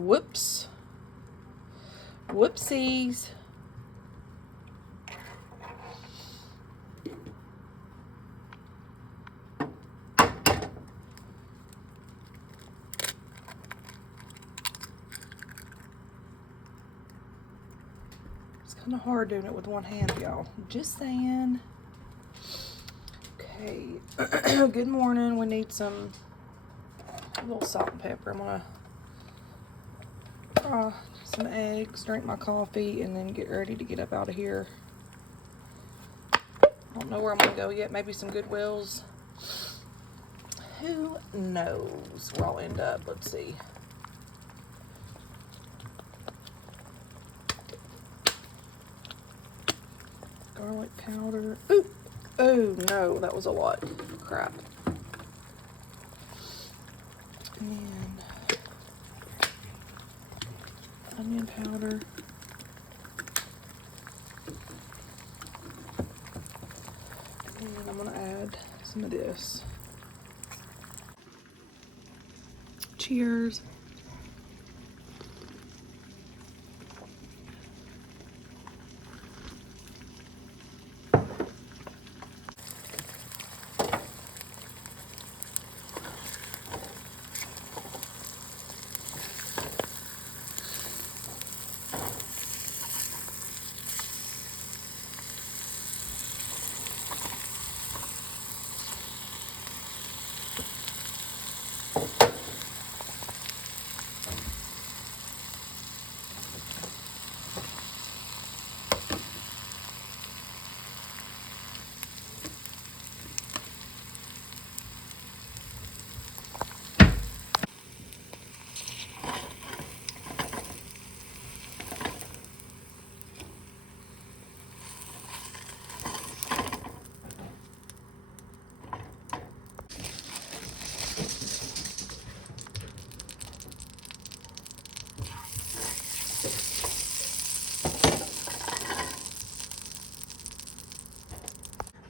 Whoops. Whoopsies. It's kind of hard doing it with one hand, y'all. Just saying. Okay. Good morning. We need a little salt and pepper. I'm gonna fry some eggs, drink my coffee, and then get ready to get up out of here. I don't know where I'm gonna go yet. Maybe some Goodwills. Who knows where I'll end up? Let's see. Garlic powder. Ooh. Oh no, that was a lot. Crap. And onion powder. And I'm gonna add some of this. Cheers.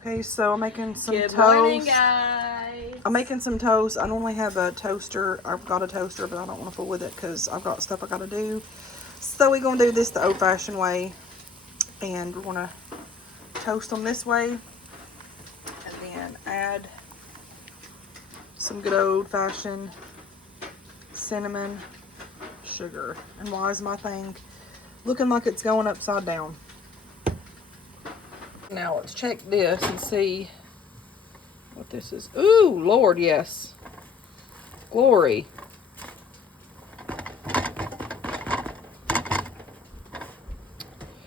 Okay, so I'm making some toast. Good morning, guys. I'm making some toast. I normally have a toaster. I've got a toaster, but I don't want to fool with it because I've got stuff I got to do. So we're going to do this the old-fashioned way. And we're going to toast them this way. And then add some good old-fashioned cinnamon sugar. And why is my thing looking like it's going upside down? Now let's check this and see what this is. Ooh, Lord, yes. Glory.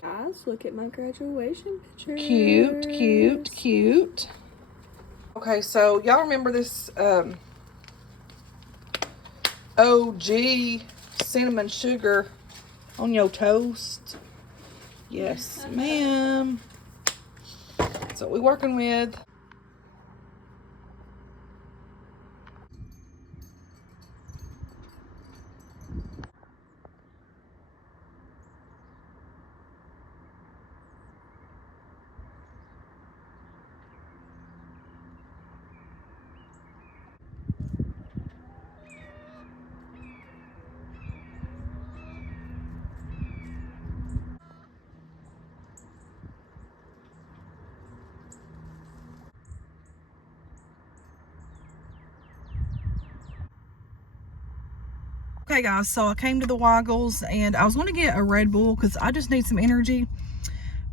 Guys, look at my graduation picture. Cute, cute, cute. Okay, so y'all remember this OG cinnamon sugar on your toast? Yes, ma'am. That's what we're working with. Okay guys, so I came to the Waggles and I was going to get a Red Bull because I just need some energy,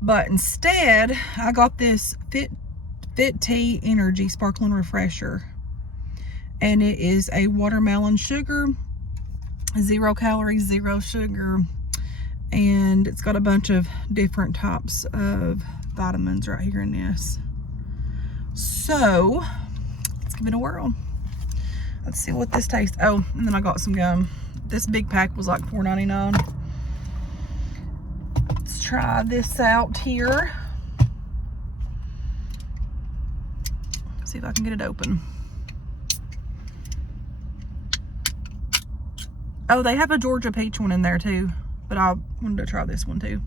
but instead I got this Fit Tea Energy Sparkling Refresher, and it is a watermelon sugar, 0 calories, 0 sugar, and it's got a bunch of different types of vitamins right here in this. So let's give it a whirl. Let's see what this tastes. Oh, and then I got some gum. This big pack was like $4.99. Let's try this out here. See if I can get it open. Oh, they have a Georgia peach one in there too, but I wanted to try this one too.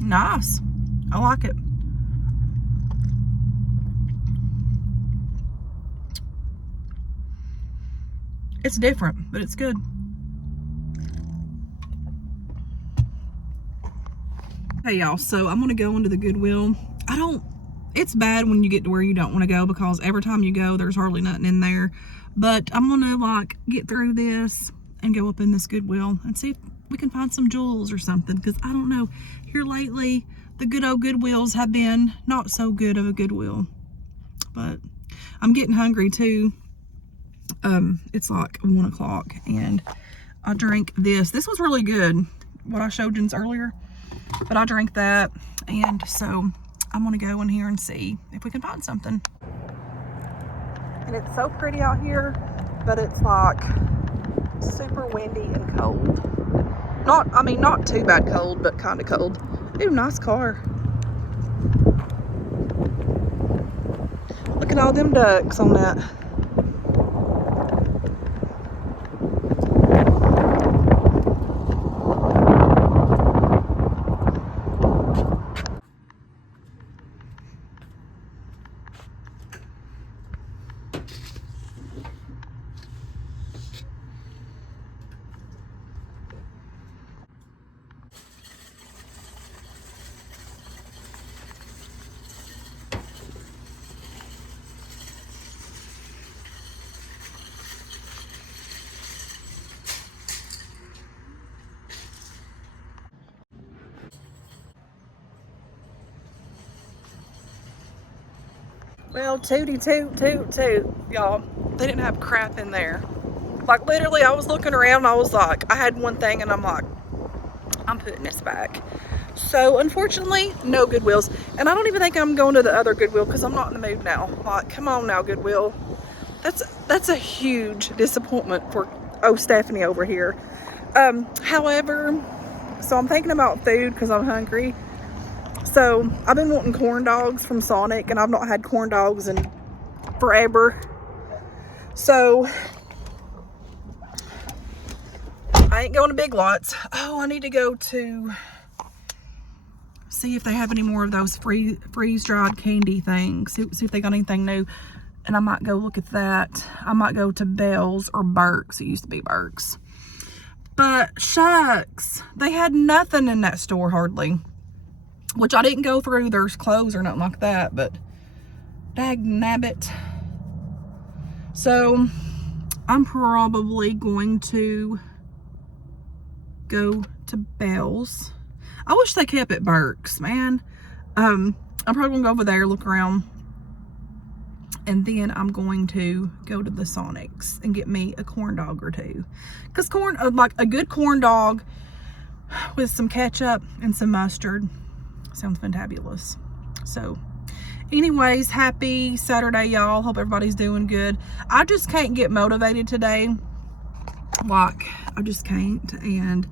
Nice. I like it. It's different, but it's good. Hey y'all, so I'm gonna go into the Goodwill. It's bad when you get to where you don't want to go because every time you go, there's hardly nothing in there. But I'm gonna like get through this and go up in this Goodwill and see if we can find some jewels or something, because I don't know, here lately the good old Goodwills have been not so good of a Goodwill. But I'm getting hungry too. It's like 1 o'clock and I drank this. This was really good, what I showed you earlier, but I drank that, and so I'm gonna go in here and see if we can find something. And it's so pretty out here, but it's like super windy and cold. Not too bad cold, but kind of cold. Ooh, nice car. Look at all them ducks on that. Well, tooty toot toot toot, y'all. They didn't have crap in there. Like literally, I was looking around and I was like, I had one thing and I'm like, I'm putting this back. So unfortunately, no Goodwills. And I don't even think I'm going to the other Goodwill because I'm not in the mood now. Like, come on now, Goodwill. That's a huge disappointment for Stephanie over here. However, so I'm thinking about food because I'm hungry. So I've been wanting corn dogs from Sonic, and I've not had corn dogs in forever. So I ain't going to Big Lots. Oh, I need to go to see if they have any more of those freeze-dried candy things. See if they got anything new. And I might go look at that. I might go to Bell's or Burke's. It used to be Burke's. But shucks, they had nothing in that store hardly. Which I didn't go through their clothes or nothing like that, but dag nabbit. So I'm probably going to go to Bell's. I wish they kept at Burke's, man. I'm probably gonna go over there, look around, and then I'm going to go to the Sonics and get me a corn dog or two. Cause like a good corn dog with some ketchup and some mustard sounds fantabulous. So anyways, happy Saturday, y'all. Hope everybody's doing good. I just can't get motivated today. Like, I just can't. And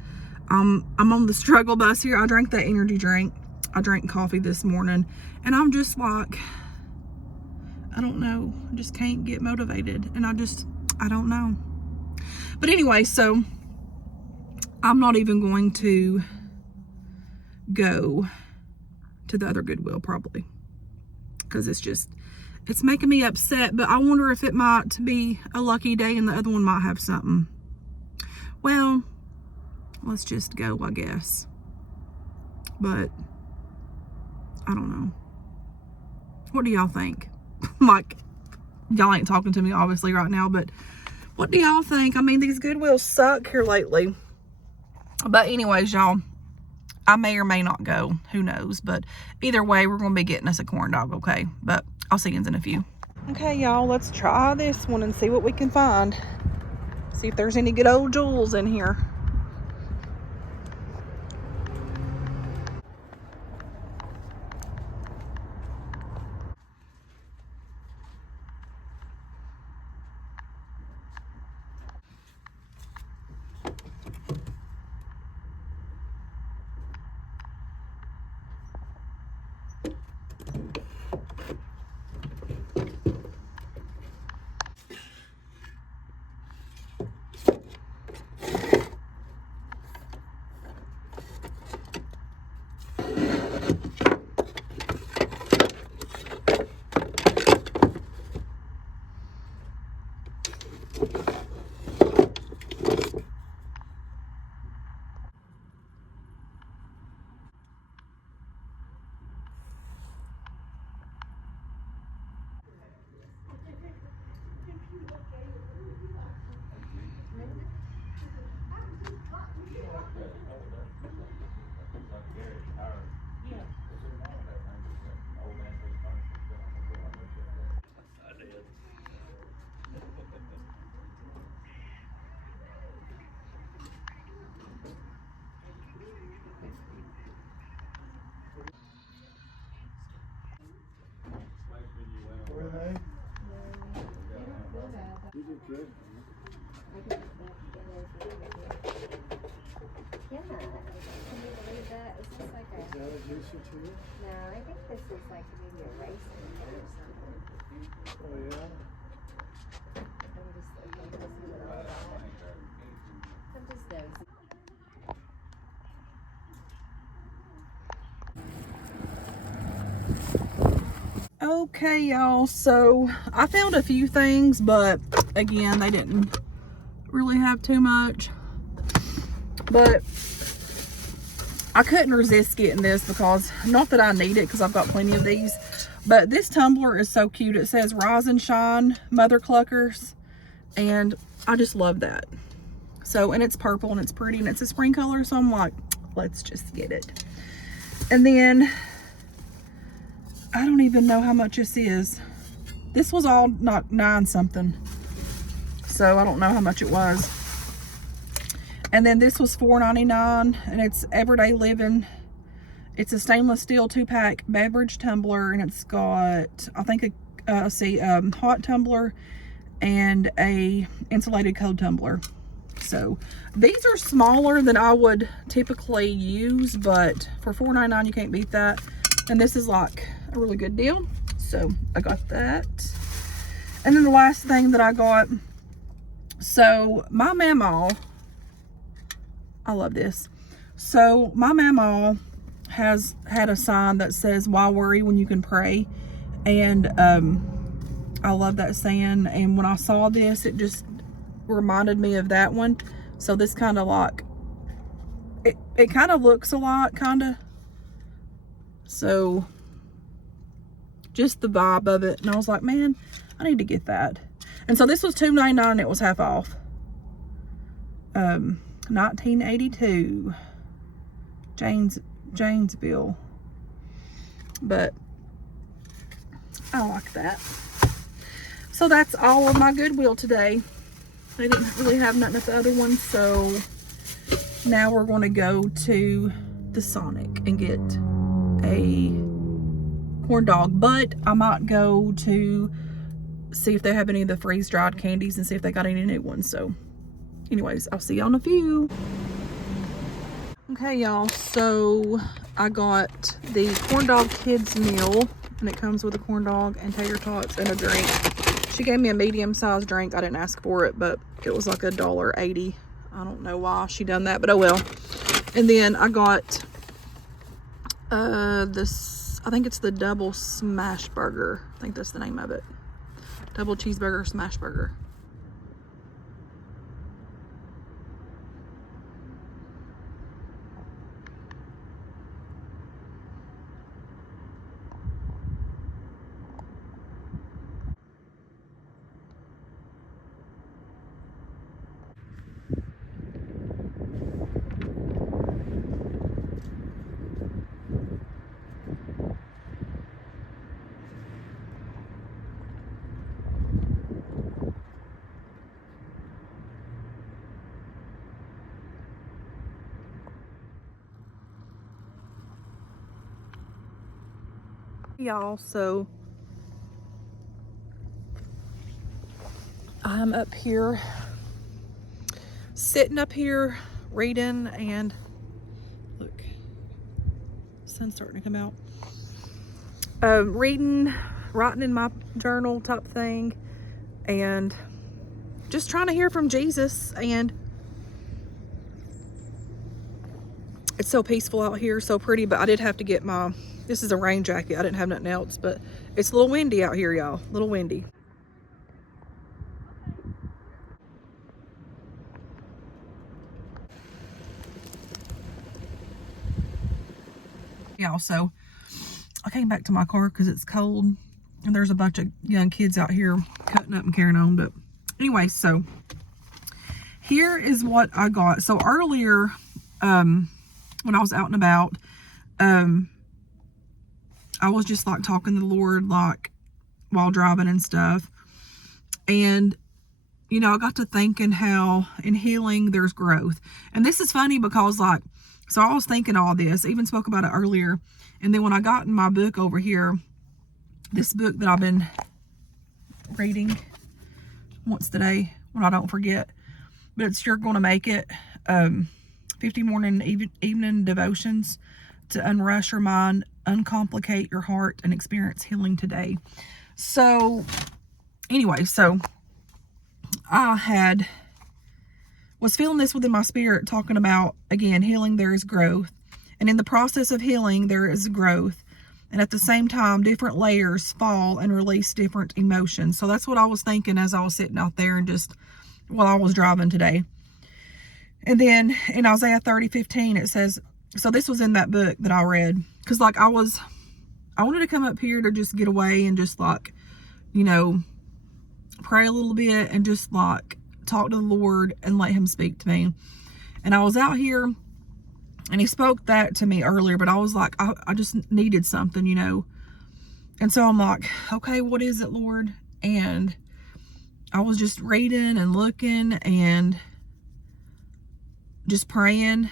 I'm on the struggle bus here. I drank that energy drink. I drank coffee this morning. And I'm just like, I don't know. I just can't get motivated. And I don't know. But anyway, so I'm not even going to go to the other Goodwill probably, because it's making me upset. But I wonder if it might be a lucky day and the other one might have something. Well, let's just go, I guess. But I don't know. What do y'all think? Like, y'all ain't talking to me obviously right now, but what do y'all think? I mean, these Goodwills suck here lately. But anyways, y'all, I may or may not go. Who knows? But either way, we're going to be getting us a corn dog, okay? But I'll see you in a few. Okay, y'all, let's try this one and see what we can find. See if there's any good old jewels in here. good. Yeah, can you believe that? Is this like Is that a juicer too? no, I think this is like maybe a rice cooker or something. Oh yeah. I'm just looking to see what all that. I'm just nosy. Okay, y'all, so I found a few things, but again, they didn't really have too much. But I couldn't resist getting this because, not that I need it because I've got plenty of these, but this tumbler is so cute. It says Rise and Shine Mother Cluckers, and I just love that. So, and it's purple and it's pretty and it's a spring color, so I'm like, let's just get it. And then I don't even know how much this is. This was all not 9 something, so I don't know how much it was. And then this was $4.99, and it's Everyday Living. It's a stainless steel 2-pack beverage tumbler, and it's got, I think, a hot tumbler and a insulated cold tumbler. So these are smaller than I would typically use, but for $4.99 you can't beat that. And this is like a really good deal, so I got that. And then the last thing that I got, so my mama, I love this. So my mama has had a sign that says, "Why worry when you can pray?" And I love that saying. And when I saw this, it just reminded me of that one. So this kind of like, it kind of looks a lot, kind of. So just the vibe of it. And I was like, man, I need to get that. And so this was $2.99 and it was half off. 1982 Janesville, but I like that. So that's all of my Goodwill today. They didn't really have nothing at the other one, so now we're going to go to the Sonic and get a corn dog, but I might go to see if they have any of the freeze-dried candies and see if they got any new ones. So anyways, I'll see y'all in a few. Okay, y'all, so I got the corn dog kids meal, and it comes with a corn dog and tater tots and a drink. She gave me a medium-sized drink. I didn't ask for it, but it was like $1.80. I don't know why she done that, but oh well. And then I got this, I think it's the double smash burger. I think that's the name of it. Double cheeseburger smash burger. Y'all, so I'm up here, sitting up here reading, and look, sun's starting to come out. Reading, writing in my journal type thing, and just trying to hear from Jesus. And it's so peaceful out here, so pretty. But I did have to get my, this is a rain jacket. I didn't have nothing else, but it's a little windy out here, y'all. A little windy. Y'all, so I came back to my car because it's cold and there's a bunch of young kids out here cutting up and carrying on. But anyway, so here is what I got. So earlier, when I was out and about, I was just like talking to the Lord, like while driving and stuff. And, you know, I got to thinking how in healing there's growth. And this is funny because like, so I was thinking all this, even spoke about it earlier. And then when I got in my book over here, this book that I've been reading once today, when I don't forget. But it's You're Gonna Make It. 50 morning and evening devotions to unrush your mind, uncomplicate your heart, and experience healing today. So anyway, so I was feeling this within my spirit, talking about, again, healing, there is growth. And in the process of healing, there is growth. And at the same time, different layers fall and release different emotions. So that's what I was thinking as I was sitting out there and just while I was driving today. And then in Isaiah 30:15, it says, so this was in that book that I read. Because like I wanted to come up here to just get away and just like, you know, pray a little bit and just like talk to the Lord and let him speak to me. And I was out here and he spoke that to me earlier, but I was like, I just needed something, you know. And so I'm like, okay, what is it, Lord? And I was just reading and looking and just praying.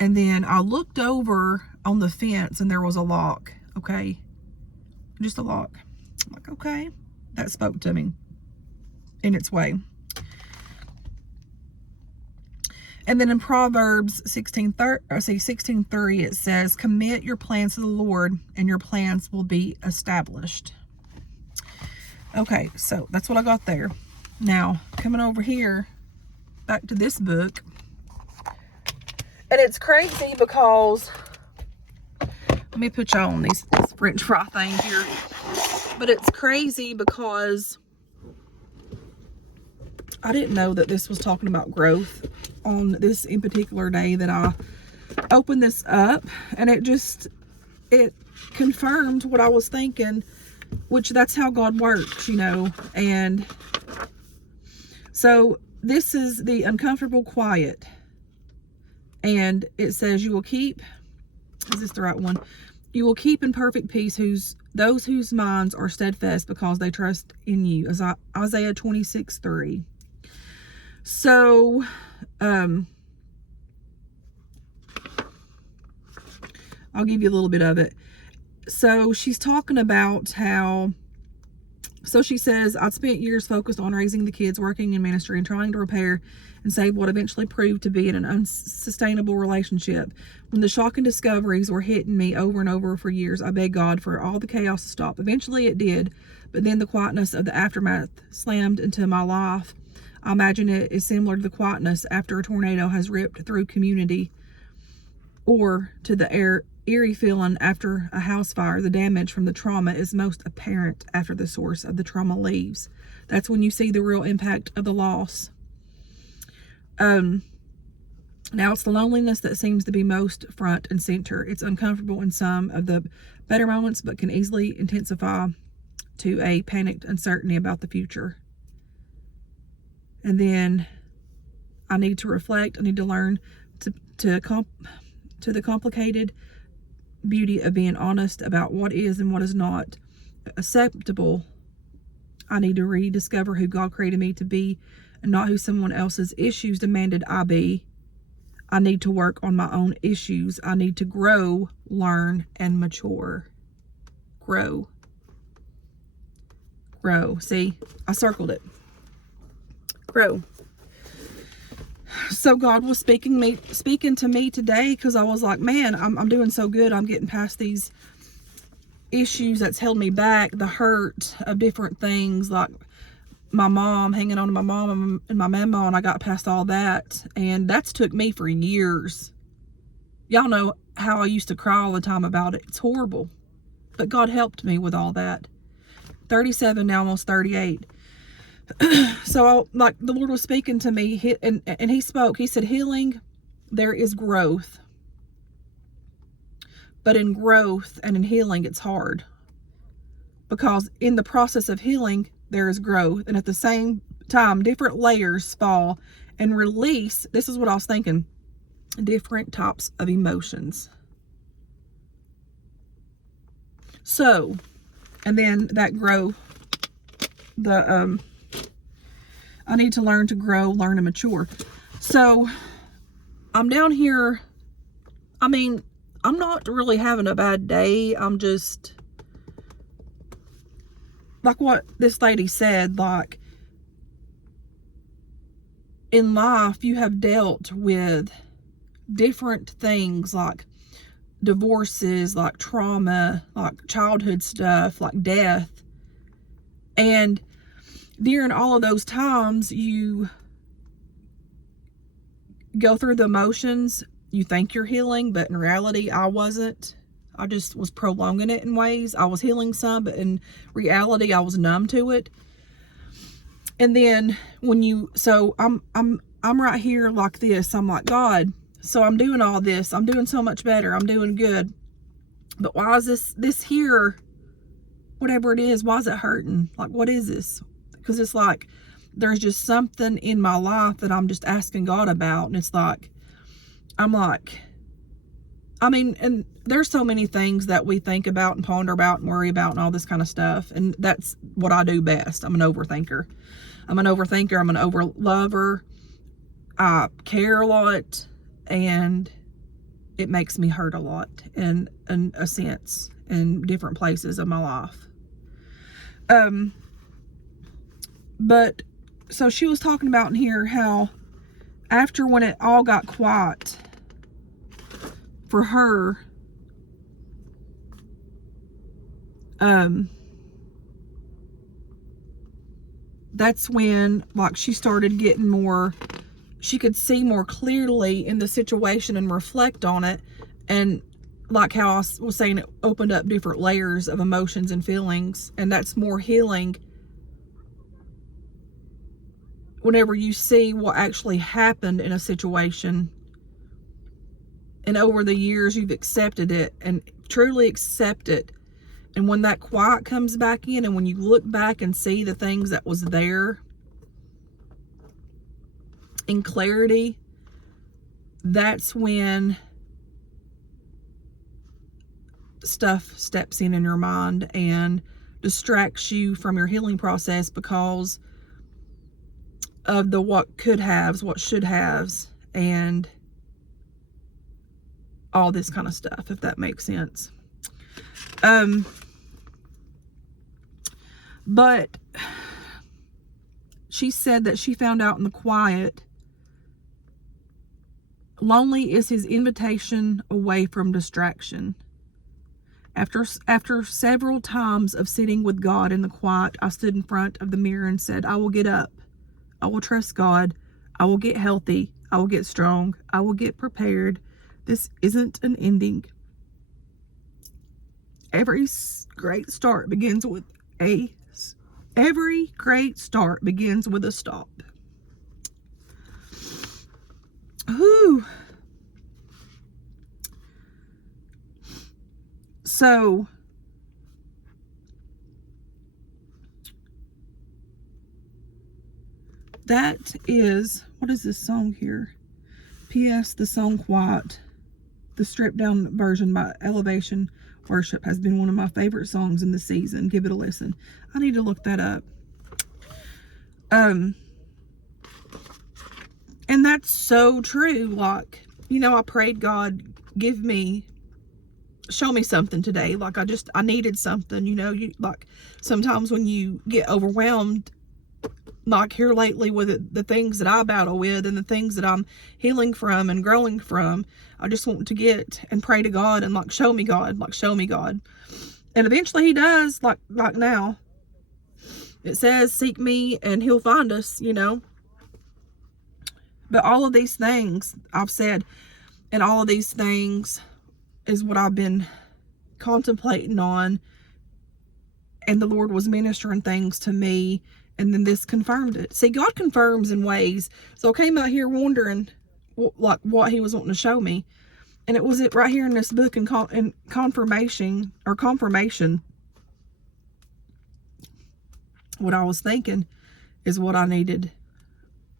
And then I looked over on the fence and there was a lock, okay? Just a lock. I'm like, okay. That spoke to me in its way. And then in Proverbs 16:3, it says, commit your plans to the Lord and your plans will be established. Okay, so that's what I got there. Now, coming over here, back to this book. And it's crazy because, let me put you on these French fry things here. But it's crazy because I didn't know that this was talking about growth on this in particular day that I opened this up, and it confirmed what I was thinking, which that's how God works, you know. And so this is the uncomfortable quiet, and it says you will keep, is this the right one? You will keep in perfect peace those whose minds are steadfast because they trust in you. Isaiah 26:3. So, I'll give you a little bit of it. So she's talking about how, so she says, I'd spent years focused on raising the kids, working in ministry, and trying to repair and save what eventually proved to be an unsustainable relationship. When the shocking discoveries were hitting me over and over for years, I begged God for all the chaos to stop. Eventually it did, but then the quietness of the aftermath slammed into my life. I imagine it is similar to the quietness after a tornado has ripped through community, or to the eerie feeling after a house fire. The damage from the trauma is most apparent after the source of the trauma leaves. That's when you see the real impact of the loss. Now it's the loneliness that seems to be most front and center. It's uncomfortable in some of the better moments, but can easily intensify to a panicked uncertainty about the future. And then I need to reflect. I need to learn to the complicated beauty of being honest about what is and what is not acceptable. I need to rediscover who God created me to be and not who someone else's issues demanded I be. I need to work on my own issues. I need to grow, learn, and mature. Grow. See, I circled it. Grow. So God was speaking to me today, because I was like, man, I'm doing so good. I'm getting past these issues that's held me back, the hurt of different things, like my mom, hanging on to my mom and my mama, and I got past all that. And that's took me for years. Y'all know how I used to cry all the time about it. It's horrible. But God helped me with all that. 37, now almost 38. So like the Lord was speaking to me, and he spoke. He said, healing, there is growth. But in growth and in healing, it's hard. Because in the process of healing, there is growth. And at the same time, different layers fall and release. This is what I was thinking. Different types of emotions. So, and then that growth, I need to learn to grow, learn, and mature. So I'm down here. I mean, I'm not really having a bad day. I'm just, like what this lady said, like, in life you have dealt with different things like divorces, like trauma, like childhood stuff, like death. And during all of those times, you go through the emotions. You think you're healing, but in reality, I wasn't. I just was prolonging it in ways. I was healing some, but in reality, I was numb to it. And then I'm right here like this. I'm like, God, so I'm doing all this. I'm doing so much better. I'm doing good. But why is this here, whatever it is, why is it hurting? Like, what is this? Because it's like, there's just something in my life that I'm just asking God about. And it's like, and there's so many things that we think about and ponder about and worry about and all this kind of stuff. And that's what I do best. I'm an overthinker. I'm an overlover. I care a lot, and it makes me hurt a lot in a sense in different places of my life. But so she was talking about in here how after when it all got quiet for her, that's when like she started getting more, she could see more clearly in the situation and reflect on it. And like how I was saying, it opened up different layers of emotions and feelings. And that's more healing whenever you see what actually happened in a situation. And over the years, you've accepted it and truly accept it. And when that quiet comes back in, and when you look back and see the things that was there in clarity, that's when stuff steps in your mind and distracts you from your healing process because of the what could haves, what should haves, and all this kind of stuff, if that makes sense. But she said that she found out in the quiet, lonely is his invitation away from distraction. After several times of sitting with God in the quiet, I stood in front of the mirror and said, I will get up. I will trust God. I will get healthy. I will get strong. I will get prepared. This isn't an ending. Every great start begins with a stop. Whew. So that is, what is this song here? P.S. The song Quiet, the stripped down version by Elevation Worship, has been one of my favorite songs in the season. Give it a listen. I need to look that up. And that's so true. Like, I prayed, God, show me something today. Like, I needed something, like sometimes when you get overwhelmed, like here lately with the things that I battle with and the things that I'm healing from and growing from, I just want to get and pray to God and like, show me God. And eventually he does, like now. It says, seek me and he'll find us, But all of these things I've said, and all of these things is what I've been contemplating on. And the Lord was ministering things to me. And then this confirmed it. See, God confirms in ways. So I came out here wondering what he was wanting to show me. And it was right here in this book in confirmation. What I was thinking is what I needed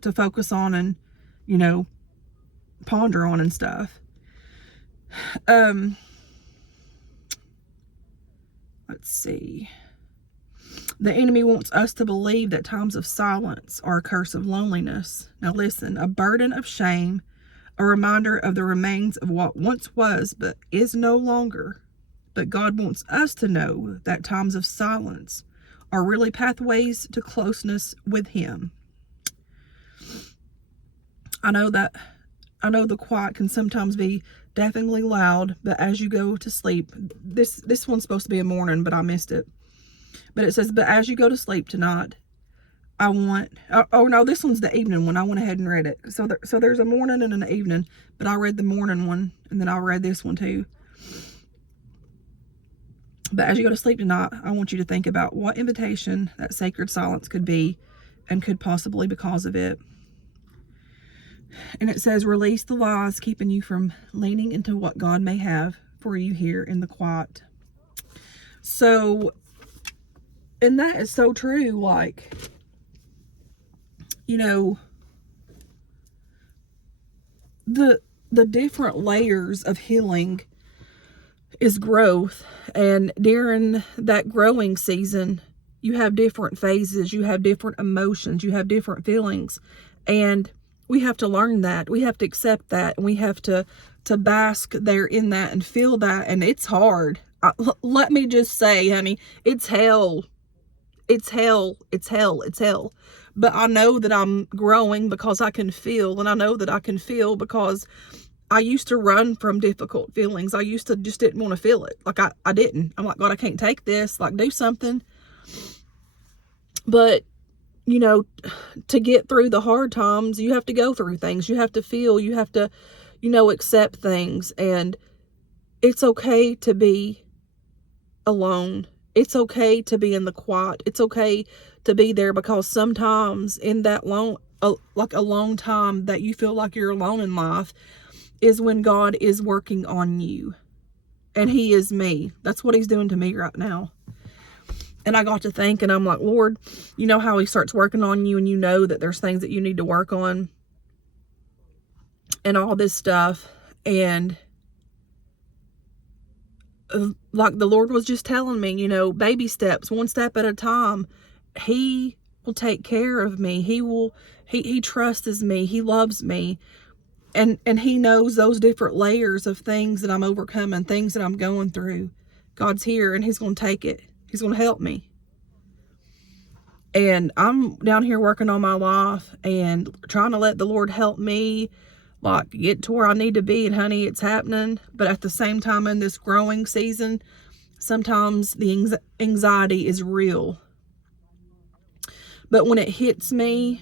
to focus on and, ponder on and stuff. Let's see. The enemy wants us to believe that times of silence are a curse of loneliness. Now listen, a burden of shame, a reminder of the remains of what once was but is no longer. But God wants us to know that times of silence are really pathways to closeness with him. I know the quiet can sometimes be deafeningly loud, but as you go to sleep, this one's supposed to be a morning, but I missed it. But it says, but as you go to sleep tonight, I want, oh no, this one's the evening one. I went ahead and read it. So there's a morning and an evening, but I read the morning one, and then I read this one too. But as you go to sleep tonight, I want you to think about what invitation that sacred silence could be and could possibly be because of it. And it says, release the lies keeping you from leaning into what God may have for you here in the quiet. So, and that is so true. Like, you know, the different layers of healing is growth. And during that growing season, you have different phases, you have different emotions, you have different feelings. And we have to learn that. We have to accept that. And we have to bask there in that and feel that. And it's hard. Let me just say, honey, it's hell. It's hell. It's hell. It's hell. But I know that I'm growing because I can feel. And I know that I can feel because I used to run from difficult feelings. I used to just didn't want to feel it. Like I didn't. I'm like, God, I can't take this. Like, do something. But, you know, to get through the hard times, you have to go through things. You have to feel. You have to, you know, accept things. And it's okay to be alone. It's okay to be in the quiet. It's okay to be there, because sometimes in that long, like a long time that you feel like you're alone in life, is when God is working on you. And he is me. That's what he's doing to me right now. And I got to think, and I'm like, Lord, you know how he starts working on you, and you know that there's things that you need to work on and all this stuff. And like the Lord was just telling me, you know, baby steps, one step at a time. He will take care of me. He trusts me. He loves me. And he knows those different layers of things that I'm overcoming, things that I'm going through. God's here, and he's going to take it. He's going to help me. And I'm down here working on my life and trying to let the Lord help me, like, get to where I need to be. And honey, it's happening. But at the same time, in this growing season, sometimes the anxiety is real. But when it hits me,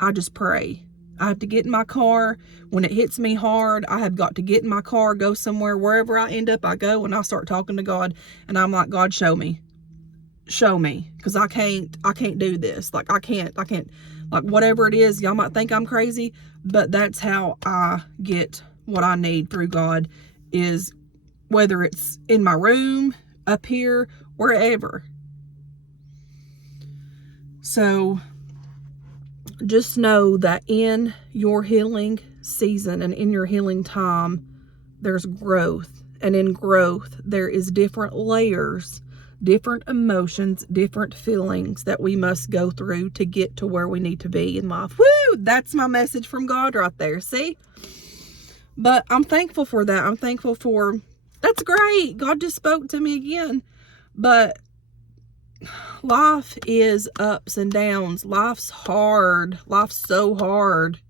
I just pray. I have to get in my car. When it hits me hard, I have got to get in my car, go somewhere, wherever I end up, I go, and I start talking to God. And I'm like, God, show me. Show me. Because I can't do this. Like, I can't, like, whatever it is, y'all might think I'm crazy, but that's how I get what I need through God, is whether it's in my room, up here, wherever. So just know that in your healing season and in your healing time, there's growth. And in growth, there is different layers, different emotions, different feelings that we must go through to get to where we need to be in life. Woo! That's my message from God right there. See? But I'm thankful for that. I'm thankful for, that's great. God just spoke to me again. But life is ups and downs. Life's hard. Life's so hard.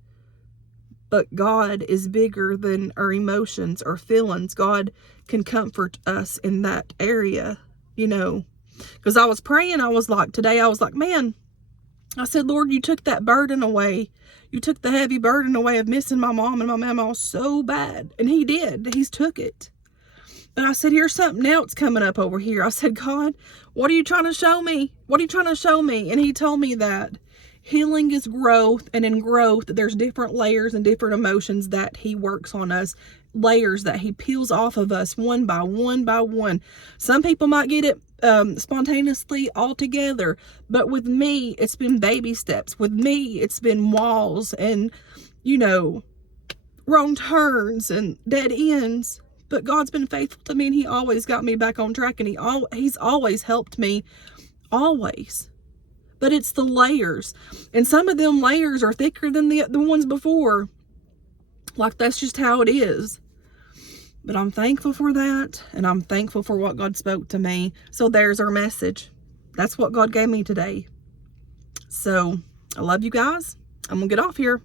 But God is bigger than our emotions or feelings. God can comfort us in that area, you know. Because I was praying, I was like, man, I said, Lord, you took that burden away. You took the heavy burden away of missing my mom and my mama so bad. And he did. He's took it. But I said, here's something else coming up over here. I said, God, what are you trying to show me? What are you trying to show me? And he told me that healing is growth. And in growth, there's different layers and different emotions that he works on us. Layers that he peels off of us one by one by one. Some people might get it spontaneously all together. But with me, it's been baby steps. With me, it's been walls and, you know, wrong turns and dead ends. But God's been faithful to me, and he always got me back on track, and he's always helped me, always. But it's the layers, and some of them layers are thicker than the ones before. Like, that's just how it is. But I'm thankful for that, and I'm thankful for what God spoke to me. So there's our message. That's what God gave me today. So I love you guys. I'm gonna get off here.